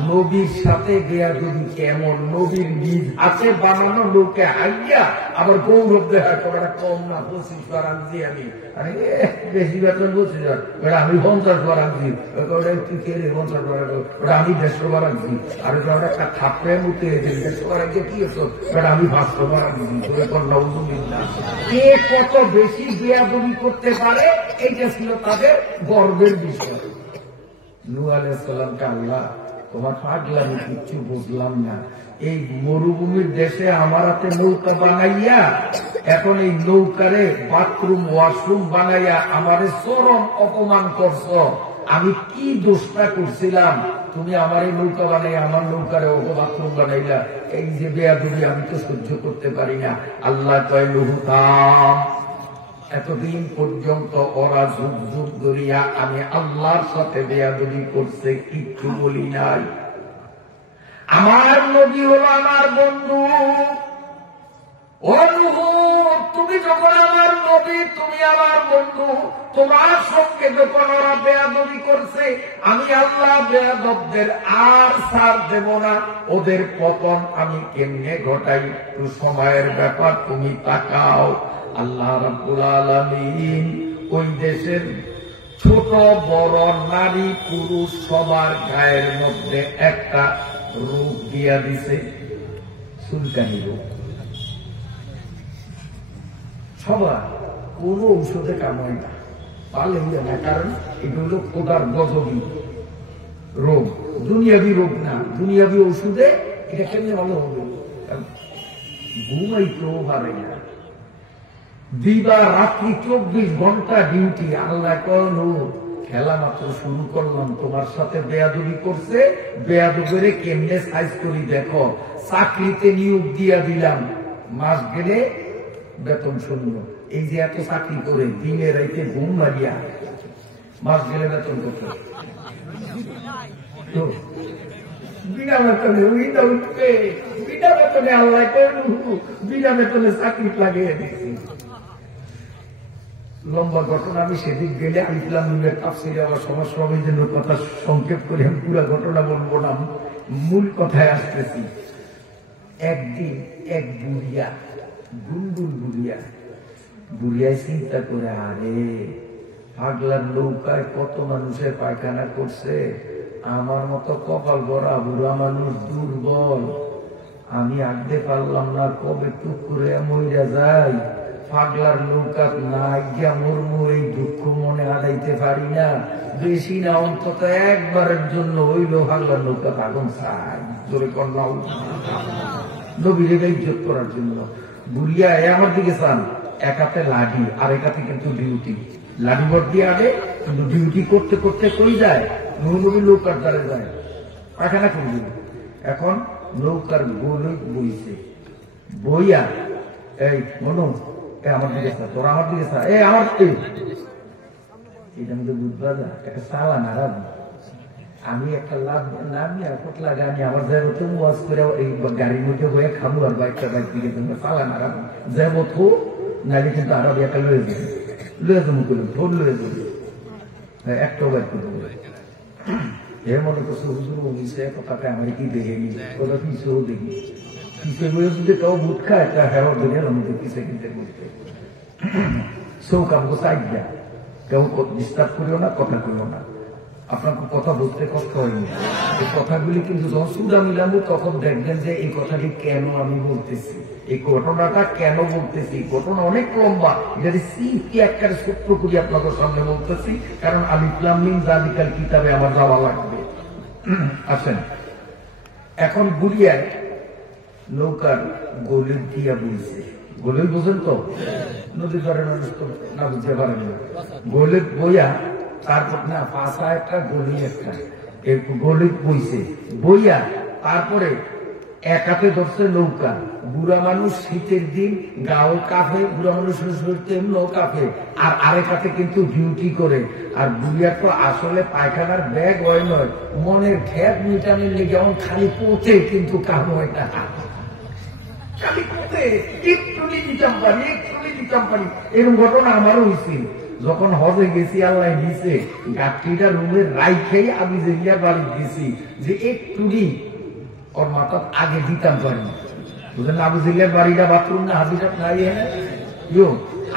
নবীর সাথে বেয়াদবি কেমন, নবীর বীজ আছে বানানো লোকে আইয়া আবার গৌরব দেখা করাটা কম না, 25 বার আনছি আমি, আরে বেশি বেতন 25 বার, ওটা আমি 50 বার আনছি, তুই কে রে 50 বার, ওটা আমি 150 বার আনছি, আর ওটা একটা থাপড়ে মুতে 150 বার আনছে, কি হতো ওটা আমি 500 বার আনছি, জোরে কর না। কে কত বেশি বেয়াদবি করতে পারে, এইটা ছিল তাদের গর্বের বিষয়। নূহ আলাইহিস সালামকে আল্লাহ, তোমার পাগলামি কিচ্ছু বুঝলাম না, এই মরুভূমির দেশে আমার হাতে নৌকা বানাইয়া এখন এই নৌকারে বাথরুম ওয়াশরুম বানাইয়া আমারে চরম অপমান করছ, আমি কি দোষটা করছিলাম, তুমি আমার এই নৌকা বানাই আমার নৌকারে বাথরুম বানাইলা, এই যে বেয়াদবি আমি তো সহ্য করতে পারি না। আল্লাহ কয় নূহ থাম, এতদিন পর্যন্ত ওরা যুগ যুগ ধরিয়া আমি আল্লাহর সাথে বেয়াদবি করছে, কিচ্ছু বলি নাই। আমার নবী হলো আমার বন্ধু, ও নূহ তুমি যখন আমার নবী, তুমি আমার বন্ধু, তোমার সঙ্গে যখন ওরা বেয়াদবি করছে, আমি আল্লাহ বেয়াদবদের আর ছাড় দেব না, ওদের পতন আমি কেমনে ঘটাই, একটু সময়ের ব্যাপার, তুমি তাকাও। আল্লাহ রাব্বুল আলামিন ওই দেশের ছোট বড় নারী পুরুষ সবার গায়ের মধ্যে একটা রোগ দিয়া দিছে, চুলকানি রোগ। সবার কোন ঔষধে কামায় না, পালে না, কারণ এগুলো খোদার গজবী রোগ, দুনিয়াবি রোগ না, দুনিয়াবি ঔষধে এটা কেমনে ভালো হবে। ঘুমাইতেও পারে না, দিবা রাত্রি 24 ঘন্টা ডিউটি। আল্লাহ কল খেলা মাত্র শুরু করলাম, তোমার সাথে বেয়াদবি করছে, বেয়াদবের কেমনে সাইজ করি দেখো, চাকরিতে নিয়োগ দিয়া দিলাম, মাস গেলে বেতন শূন্য। এই যে এত চাকরি করে দিনে রাইতে ঘুম মারিয়া মাস গেলে বেতন কত, বিনা বেতনে বিনা বেতনে আল্লাহ বিনা বেতনে চাকরি লাগিয়ে দিচ্ছি। লম্বা ঘটনা, আমি সেদিক গেলে আলিফলাম মিমের তাফসীরে আমার সমস্যা হবে, যে কথা সংক্ষেপ করে আমি পুরো ঘটনা বলবো না, মূল কথায় আসতেছি। একদিন এক বুড়িয়া, গুনগুন বুড়িয়া, বুড়িয়ায় চিন্তা করে, আরে পাগলার নৌকায় কত মানুষের পায়খানা করছে, আমার মতো কপাল ভরা বুড়া মানুষ দুর্বল, আমি আঁকতে পারলাম না, কবে টুক করে মইরা যাই, পাগলার নৌকা না গিয়া মরমু, এই দুঃখ মনে আদাইতে পারি না, বেশি না অন্তত একবারের জন্য হইল পাগলার নৌকা আগুন চাই, জোরে করলাম নবীরে ইজ্জত করার জন্য। বুড়িয়া আমার দিকে চান, এক হাতে লাঠি আর এক হাতে কিন্তু ডিউটি, লাঠি ভর দিয়ে আগে কিন্তু ডিউটি করতে করতে কই যায়, নবী নৌকার দ্বারে যায়, পায়খানা করে দিল। এখন নৌকার গোলই বইছে, বইয়া এই মনু আমার দিকে চা, তোর আমার দিকে চা, এই আমার এটা মধ্যে বুঝবা না, একটা চালা নাড়া, আমি একটা লাভ নামি আর কোটলা গানি আমার যাবো তো ওয়াজ করে এই গাড়ির মধ্যে হয়ে খাবো, আর বাইকটা বাইক দিকে চালা নাড়া যাবো তো, নাইলে কিন্তু আরো একটা লয়ে যাবে, লয়ে যাবো করলাম, ফোন লয়ে যাবে, একটাও বাইক করে দেবো। এ মনে করছে হুজুর মিশে কথাটা আমার কি দেখেনি, কথা পিছেও দেখি, পিছিয়ে বলে যদি কেউ বুট খায় তা হেওয়া দুনিয়ার মধ্যে পিছিয়ে কিনতে করতে চৌক আমাকে চাই যা, কেউ ডিস্টার্ব করিও না, কথা করিও না। আপনাকে কথা বলতে কষ্ট হয়নি। এই কথাগুলি কিন্তু যখন সুরা মিলাবো তখন দেখবেন যে এই কথাটি কেন আমি বলতেছি, এই ঘটনাটা কেন বলতেছি। ঘটনা অনেক লম্বা, যদি সিফটি একটা সূত্র করি আপনাদের সামনে বলতেছি, কারণ আমি প্লাম্বিং জালিকাল কিতাবে আমার যাওয়া লাগবে। আসেন, এখন বুড়িয়ায় নৌকার গলির দিয়া বইছে, গলির বোঝেন তো, নদীর পারে মানুষ তো না বুঝতে পারেন না, গলির বইয়া তারপর না পাশা একটা গলি একটা গলির বইছে, বইয়া তারপরে এক হাতে ধরছে নৌকা। বুড়া মানুষ শীতের দিন গাও কাঁপে, বুড়া মানুষ তেমনও কাঁপে, আর আরেক হাতে কিন্তু ডিউটি করে। আর বুড়িয়া তো আসলে পায়খানার ব্যাগ হয় নয়, মনের খ্যাত মিটানের লেগে যেমন খালি পথে কিন্তু কাম হয় না, খালি পথে একটুলি দিতাম পারি, একটুলি দিতাম পারি। এরকম ঘটনা আমারও হয়েছিল যখন হজে গেছি, আল্লাহ দিছে গাছটিটা রুমের রাইখেই আমি জেলিয়া বাড়ি গেছি যে একটুলি ওর মাথা আগে দিতাম পারি। বুঝলেন, আবু জিল্লার বাড়িটা বাথরুম না হাজিরা নাই,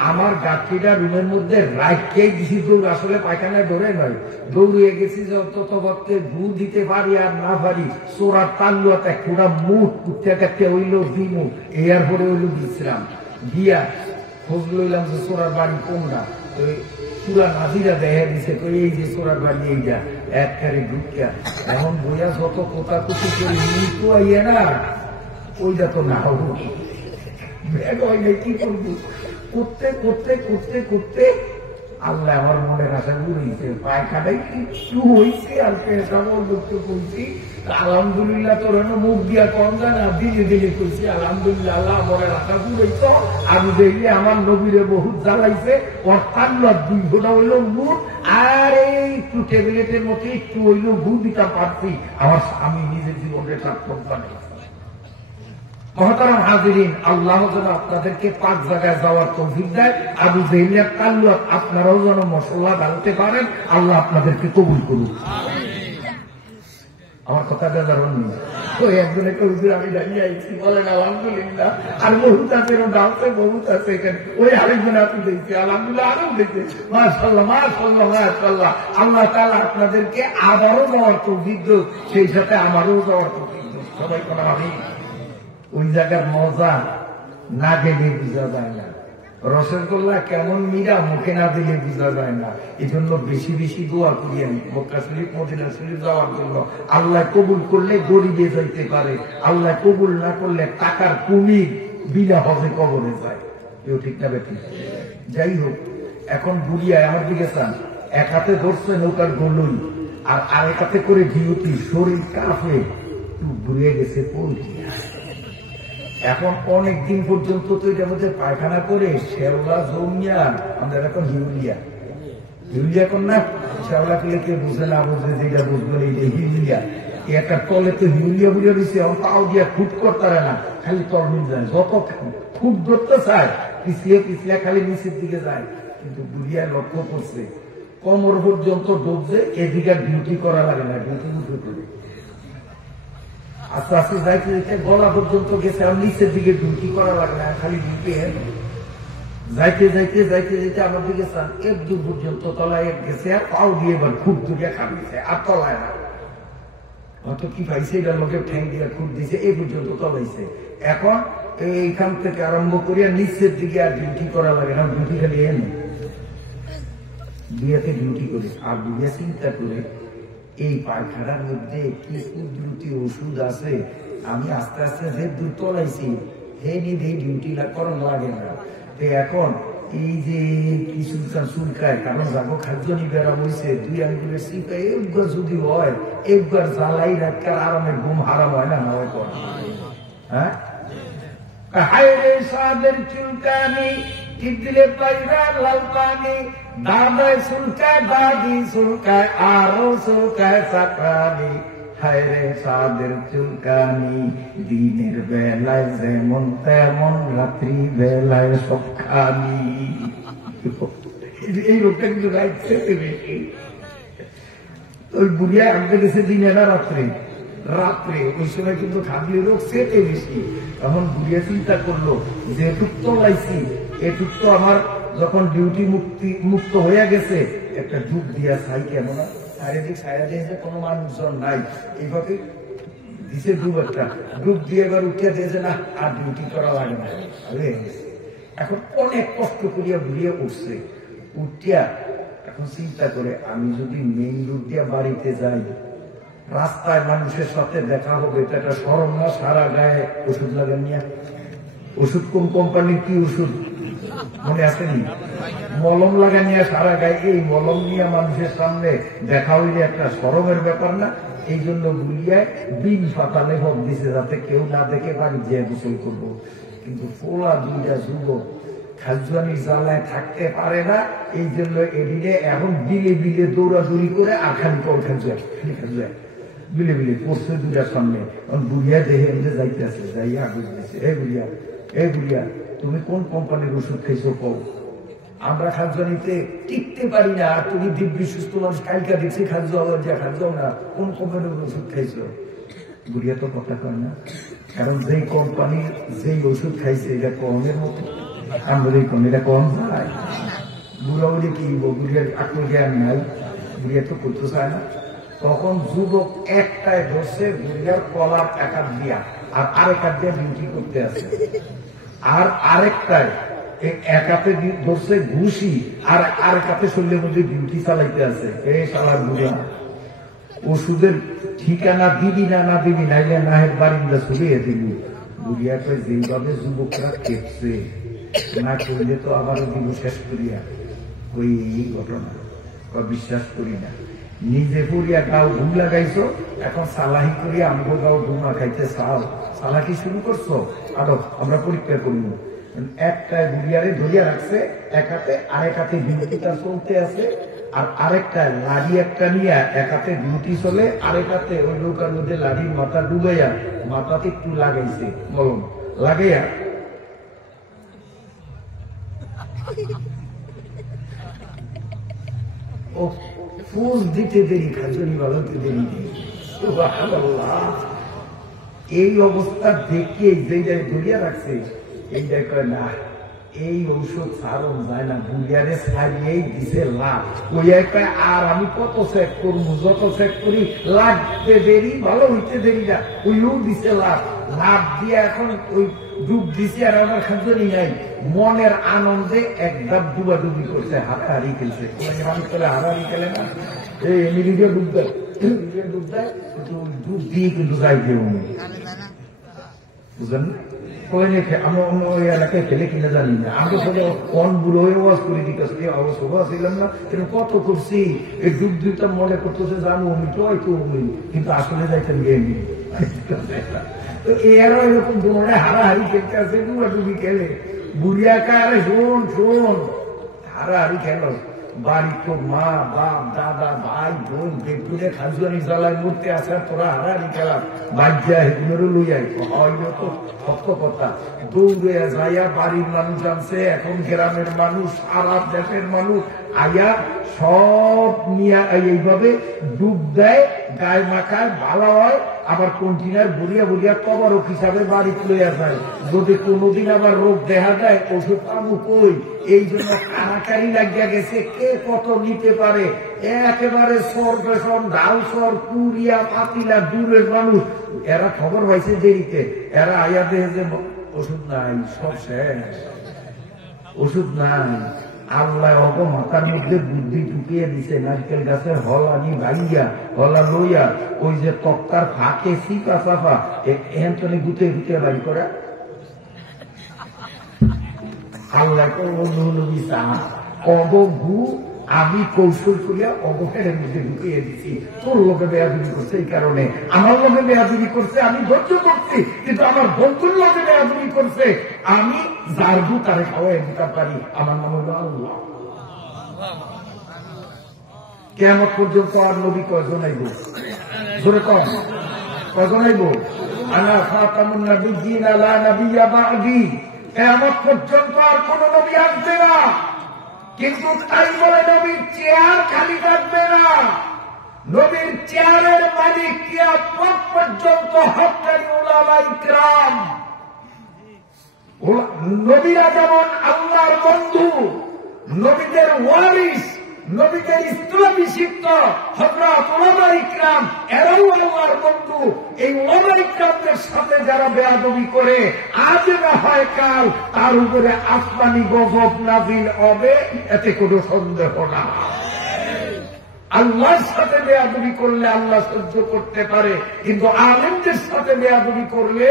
আমার গাছটিটা রুমের মধ্যে রাইখেই দিছি দৌড়, আসলে পায়খানায় ধরে নয়, দৌড়িয়ে গেছি যত ভক্তে ভু দিতে পারি আর না পারি, চোরার তাল্লুয়াতে পুরা মুখ উঠতে কাটতে হইল দিমু, এরপরে হইল দিচ্ছিলাম গিয়া খোঁজ লইলাম যে চোরার বাড়ি কোনটা, পুরা নাজিরা দেখা দিছে, এই যে চোরার বাড়ি এইটা একবারে ঢুকিয়া। এখন বইয়া যত কোথাকুতি করে মৃত্যু আইয়া না, ওইটা তো না হবো, কি করবো, করতে করতে করতে করতে আল্লাহ আমার মনের আশা ঘুরেছে, পায়খানায় কিছু হয়েছে আর পেশাবর লোককে বলছি আলহামদুলিল্লাহ, তোর মুখ দিয়া কম জানা দিলে দিলে করছি আলহামদুলিল্লাহ, আল্লাহ মনের আশা ঘুরেছ। আমি দেখলে আমার নবীরে বহুত জ্বালাইছে, অর্থাৎ দুই ঘোটা হইল মুখ, আর একটু ট্যাবলেটের মতো একটু হইল ভু দিতে পারছি, আমার আমি নিজের জীবনে সার্থক বানাইছি। মহতারাম হাজিরিন, আল্লাহ যেন আপনাদেরকে পাঁচ জায়গায় যাওয়ার তৌফিক দেয়। আবু জেহেলের তাল্লুক আপনারাও যেন মশলা ঢালতে পারেন, আল্লাহ আপনাদেরকে কবুল করুন। আমার কথাটা জানুন, ওই একজনে কবুল আমি দাঁড়িয়ে আইছি, বলেন আলহামদুলিল্লাহ। আর বহুত আছে ডালতে, বহুত আছে এখানে, ওই আরেকজন আপনি দেখছি আলহামদুলিল্লাহ, আরো দেখছে মাশাআল্লাহ মাশাআল্লাহ মাশাআল্লাহ। আল্লাহ তাআলা আপনাদেরকে আবারও যাওয়ার তৌফিক দেন, সেই সাথে আমারও যাওয়ার তৌফিক দেন। সবাই কোনো আমি ওই জায়গার মজা না গেলে বোঝা যায় না, রসগোল্লা কেমন মিরা মুখে না দিলে বোঝা যায় না। এই জন্য বেশি বেশি দোয়া করিয়েন মক্কা শরীফ মদিনা শরীফ যাওয়ার জন্য। আল্লাহ কবুল করলে গরিবে যাইতে পারে, আল্লাহ কবুল না করলে টাকার কুমির বিনা হজে কবরে যায়, কেউ ঠিক না বেঠিক। যাই হোক, এখন বুড়িয়ায় আমার দিকে চান, এক হাতে ধরছে নৌকার গলুই আর আরেক হাতে করে ডিউটি, শরীর কাঁপে, ঘুরিয়ে গেছে পৌঁছিয়া। এখন অনেক দিন পর্যন্ত তো এটা মধ্যে পায়খানা করে শেওলা জমিয়া, আমাদের এখন হিউলিয়া, হিউলিয়া কর না, শেওলা করলে কেউ বুঝে না বুঝে, যেটা বুঝবে এইটা হিউলিয়া। একটা তলে তো হিউলিয়া বুঝে দিচ্ছে, এখন পাও দিয়া খুট করতে পারে না, খালি তরমিল যায়, যত খুট ধরতে চায় পিছলে পিছলে খালি নিচের দিকে যায়। কিন্তু বুড়িয়া লক্ষ্য করছে কোমর পর্যন্ত ডুবছে, এদিকে ডিউটি করা লাগে না, ডিউটি উঠে করে আস্তে আস্তে যাইতে যাইতে গলা পর্যন্ত গেছে, আর নিচের দিকে ডিউটি করা লাগে না, খালি ডিউটি যাইতে যাইতে যাইতে যাইতে আমার দিকে চান এক দূর পর্যন্ত তলায় গেছে, আর পাও দিয়ে এবার খুব দূরে খামিয়েছে, আর তলায় না, হয়তো কি পাইছে এটা লোকের ঠ্যাং দিয়ে খুব দিছে, এই পর্যন্ত তলাইছে। এখন এইখান থেকে আরম্ভ করিয়া নিচের দিকে আর ডিউটি করা লাগে না, ডিউটি খালি এনে বিয়েতে ডিউটি করে। আর বিয়ে চিন্তা করে এই পায়খানার মধ্যে কি কুদরতি ওষুধ আছে, আমি আস্তে আস্তে যে দূর তলাইছি হে নিধে ডিউটি করানো লাগে না। এখন এই যে কিছু চুলকায়, কারণ যাবো খাদ্য নিবেরা বলছে, দুই আঙ্গুলের শিল্পে একবার যদি হয়, একবার জ্বালাই রাখার আরামের ঘুম হারাম হয় না, হয় কর। হ্যাঁ, হায় রে সাদের চুলকানি, দিলে পাইরা লাল পানি, দাদায় চুলকায়, দাদি চুলকায়, আরো চুলকায় চাকরানি। হায় রে সাদের চুলকানি, দিনের বেলায় যেমন তেমন, রাত্রি বেলায় সবখানি। এই লোকটা কিন্তু রাখছে বেশি, ওই বুড়িয়া আনতে গেছে দিনে না রাত্রে, রাত্রে ওই সময় কিন্তু খাবলি রোগ সেটে বেশি। তখন বুড়িয়া চিন্তা করলো যে এটুক তো লাইছি, এটুক তো আমার যখন ডিউটি মুক্ত হয়ে গেছে, একটা ডুব দিয়া চাই কেন না, চারিদিক ছায়া দিয়েছে, কোনো মানুষজন নাই, এইভাবে দিছে ডুব, একটা ডুব দিয়ে এবার উঠিয়া দিয়েছে, না আর ডিউটি করা লাগে না, হয়ে গেছে। এখন অনেক কষ্ট করিয়া ঘুরিয়ে উঠছে, উঠিয়া এখন চিন্তা করে আমি যদি মেইন রোড দিয়া বাড়িতে যাই, রাস্তায় মানুষের সাথে দেখা হবে, এটা একটা শরম না? সারা গায়ে ওষুধ লাগান নিয়ে, ওষুধ কোন কোম্পানির কি ওষুধ মনে আসেনি? মলম লাগা নিয়ে সারা গায়ে, এই মলম নিয়ে মানুষের সামনে দেখা হইলে একটা শরমের ব্যাপার না? এই জন্য গুলিয়ায় বিন ফাতালে হোক দিছে, যাতে কেউ না দেখে বাড়ি যেয়ে গোসল করবো। কিন্তু পোলা দুইটা যুবক খাজুয়ানির জ্বালায় থাকতে পারে না, এই জন্য এদিকে এখন বিলে বিলে দৌড়াদৌড়ি করে আর খালি কল খাজুয়া বিলে বিলে পড়ছে দুইটার সামনে। বুড়িয়া দেহে এমনি যাইতে আছে, যাইয়া আগুন দিয়েছে, এ বুড়িয়া তুমি কোন কোম্পানির ওষুধ খাইছো কও? আমরা খাজুয়ানিতে টিকতে পারি না, আর তুমি দিব্যি সুস্থ মানুষ, কালকা দেখছি খাজুয়া খাজুয়াও না, কোন কোম্পানির ওষুধ খাইছো? বুড়িয়া তো কথা কয় না, কারণ যেই কোম্পানি যেই ওষুধ খাইছে এটা কমের মতো, আমরা এই কম, এটা কম যায়। বুড়া বুড়ি কি বুড়িয়ার আকল জ্ঞান নাই, বুড়িয়া তো করতে চায় না। তখন যুবক একটায় ধরছে বুড়িয়ার কলার একাত দিয়া, আর আরেক হাত দিয়ে ডিউটি করতে আছে, আর আরেকটায় একাতে ধরছে ঘুষি, আর আরেক হাতে শরীরের মধ্যে ডিউটি চালাইতে আছে। এই শালার বুড়া ওষুধের ঠিকানা দিবি না, না দিবি নাইলে নাহের বারিন্দা ছড়িয়ে দিবি। বুড়িয়া কয় যেইভাবে যুবকরা খেপছে, না করলে তো আবারও দিব শেষ করিয়া। ওই ঘটনা বিশ্বাস করি না, নিজে পড়িয়া গাও ঘুম লাগাইছো, এখন সালাহি করিয়া আমগো গাও ঘুমা খাইতে চাও, সালাকি শুরু করছো, আরো আমরা পরীক্ষা করবো। একটায় বুড়িয়ারে ধরিয়া রাখছে এক হাতে, আরেক হাতে ডিউটিটা চলতে আছে, আর আরেকটা লাড়ি একটা নিয়ে এক হাতে ডিউটি চলে, আরেক হাতে ওই নৌকার মধ্যে লাড়ির মাথা ডুবাইয়া মাথাতে একটু লাগাইছে মলম লাগাইয়া, ও ফুল দিতে দেরি, খাজুরি বাজাতে দেরি। এই অবস্থা দেখে যেটাই ধরিয়া রাখছে, এইটাই কয় না এই ঔষধ সারণ যায় না, বুড়িয়ারে ছাড়িয়েই দিছে লাভ। ওই কয় আর আমি কত চেক করবো, যত চেক করি লাগতে দেরি, ভালো হইতে দেরি না, ওইও দিছে লাভ দিয়ে এখন ওই ডুব দিছে, আর আমার খাজুরি নাই। মনের আনন্দে একদম ডুবাডুবি করছে, হারাহারি খেলছে। মানুষ করে হারাহারি খেলে না, এমনি ডুব দেয়, ডুব দেয়, ডুব দিয়ে কিন্তু যাই কেউ বুঝলেন না? আমরা অন্য এলাকায় ফেলে কিনে জানি না, আমরা সবাই কন বুড়ো হয়ে ওয়াজ করে দিতেছি, অবস্থা ছিলাম না, কিন্তু কত করছি, এই ডুব দিতে মনে করতেছে জানো অমি তো হয়তো অমি, কিন্তু আসলে যাইতেন গেমি। তো এরা এরকম ধরনের হারাহারি খেলতে আছে, ডুবাডুবি খেলে। বুড়িয়া কারে শোন হারাহারি খেলো, বাড়ি তো মা বাপ দাদা ভাই বোন বেগুনে খাজুয়ানি জ্বালায় মরতে আসে, তোরা হারাহারি খেলা বাজ্যা হেগুনেরও লইয়াই হইল তো সত্য কথা। দৌড়ে যাইয়া বাড়ির মানুষ আনছে, এখন গ্রামের মানুষ, সারা দেশের মানুষ আইয়া সব নিয়ে এইভাবে ডুব দেয়, গায়ে মাখায়, ভালো হয়, আবার কন্টিনার বলিয়া বলিয়া তবারক হিসাবে বাড়ি লইয়া যায়। যদি কোনোদিন আবার রোগ দেখা দেয়, ওষুধ পাবো কই? এই জন্য কারাকারি লাগিয়া গেছে, কে কত নিতে পারে। একেবারে সর বেসন ঢাল সর পুরিয়া পাতিলা দূরের মানুষ, এরা খবর পাইছে দেরিতে, এরা আইয়া দেখে যে ওষুধ নাই, সব শেষ, ওষুধ নাই। আল্লাহ অগ মাথার মধ্যে বুদ্ধি ঢুকিয়ে দিছে, নারকেল গাছের হলানি ভাইয়া হলা লইয়া ওই যে তক্তার ফাঁকে চিপা চাপা এখানে গুতে গুতে বাড়ি করা। আল্লাহ অগু আমি কৌশল করিয়া অবহের মধ্যে ঢুকিয়ে দিচ্ছি, তোর লোকে বেয়াদবি করছে, এই কারণে আমার লোকে বেয়াদবি করছে, আমি ধৈর্য করছি, কিন্তু আমার বন্ধুর লোকে বেয়াদবি করছে, আমি যার দু তারে খাওয়াই দিতে পারি। আমার নাম হল আল্লাহ। কেমন পর্যন্ত আর নবী কয়জন আইব? জোরে কম, কয়জন আইব? আনা খাতামুন নাবিয়্যিন লা নাবিয়্যা বা'দি। কেমন পর্যন্ত আর কোন নবী আসবে না, কিন্তু তাই বলে নবীর চেয়ার খালি থাকবে না। নবীর চেয়ারের মালিক কিয়ামত পর্যন্ত হক্কানি উলামায়ে কিরাম। নবীরা যেমন আল্লাহর বন্ধু, নবীদের ওয়ারিস, নবীকে ইসলামী শিক্ত হযরত উলামা ইকরাম এরাও আল্লাহর বন্ধু। এই উলামা ইকরামদের সাথে যারা বেয়াদবি করে আজ না হয় কাল তার উপরে আসমানি গজব নাযিল হবে, এতে কোনো সন্দেহ না। আল্লাহর সাথে বেয়াদবি করলে আল্লাহ সহ্য করতে পারে, কিন্তু আলেমদের সাথে বেয়াদবি করলে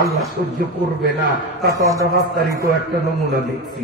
আল্লাহ সহ্য করবে না। তা তো আমরা 5 তারিখও একটা নমুনা দেখছি।